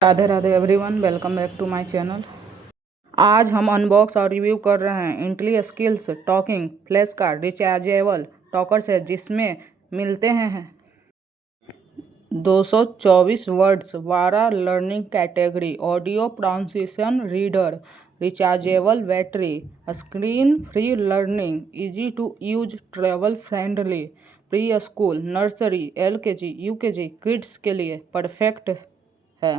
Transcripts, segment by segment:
राधे Radhe everyone, welcome back to my channel. आज हम unbox और रिव्यू कर रहे हैं IntelliSkills talking flash card rechargeable talker set, जिसमें मिलते हैं 224 words, 12 learning category, audio pronunciation reader, rechargeable battery, screen free learning, easy to use, travel friendly, preschool, nursery, LKG UKG kids के लिए परफेक्ट है।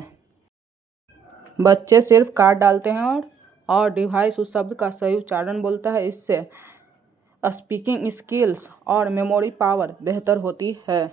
बच्चे सिर्फ कार्ड डालते हैं और डिवाइस उस शब्द का सही उच्चारण बोलता है। इससे स्पीकिंग स्किल्स और मेमोरी पावर बेहतर होती है।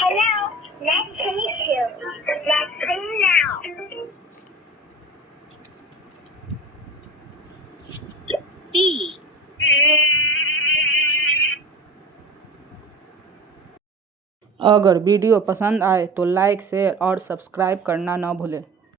Hello, nice to meet you. Let's play now. B. अगर वीडियो पसंद आए तो लाइक, शेयर और सब्सक्राइब करना ना भूलें।